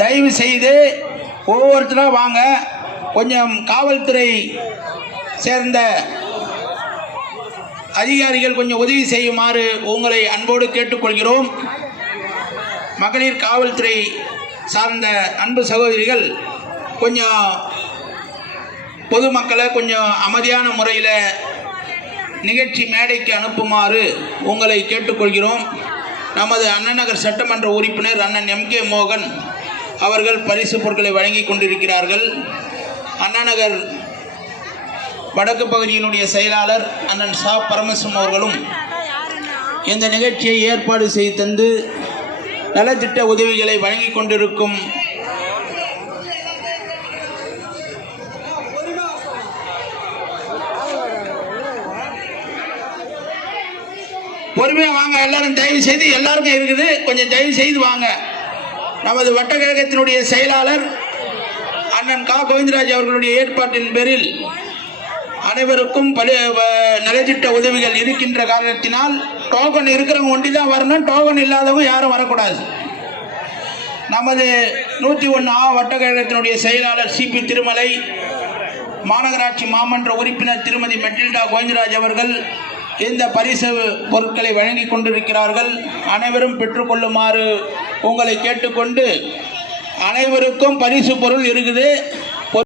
தயவு செய்து ஒவ்வொருத்தராக வாங்க. கொஞ்சம் காவல்துறை சேர்ந்த அதிகாரிகள் கொஞ்சம் உதவி செய்யுமாறு உங்களை அன்போடு கேட்டுக்கொள்கிறோம். மகளிர் காவல்துறை சார்ந்த அன்பு சகோதரிகள் கொஞ்சம் பொதுமக்களை கொஞ்சம் அமைதியான முறையில் நிகழ்ச்சி மேடைக்கு அனுப்புமாறு உங்களை கேட்டுக்கொள்கிறோம். நமது அண்ணாநகர் சட்டமன்ற உறுப்பினர் அண்ணன் MK மோகன் அவர்கள் பரிசு பொருட்களை வழங்கி கொண்டிருக்கிறார்கள். அண்ணாநகர் வடக்கு பகுதியினுடைய செயலாளர் அண்ணன் சா பரமசிவம் அவர்களும் இந்த நிகழ்ச்சியை ஏற்பாடு செய்து தந்து நலத்திட்ட உதவிகளை வழங்கி கொண்டிருக்கும் பொறுமையாக வாங்க. எல்லாரும் தயவு செய்து, எல்லாருக்கும் இருக்குது, கொஞ்சம் தயவு செய்து வாங்க. நமது வட்டக்கழகத்தினுடைய செயலாளர் அண்ணன் கா கோவிந்தராஜ் அவர்களுடைய ஏற்பாட்டின் பேரில் அனைவருக்கும் நலத்திட்ட உதவிகள் இருக்கின்ற காரணத்தினால் டோக்கன் இருக்கிறவங்க ஒண்டி தான் வரணும், டோக்கன் இல்லாதவங்க யாரும் வரக்கூடாது. நமது 101 வட்டக்கழகத்தினுடைய செயலாளர் CP திருமலை, மாநகராட்சி மாமன்ற உறுப்பினர் திருமதி மெட்டில்டா கோவிந்தராஜ் அவர்கள் இந்த பரிசு பொருட்களை வழங்கி கொண்டிருக்கிறார்கள். அனைவரும் பெற்றுக்கொள்ளுமாறு உங்களை கேட்டுக்கொண்டு, அனைவருக்கும் பரிசு பொருள் இருக்குது.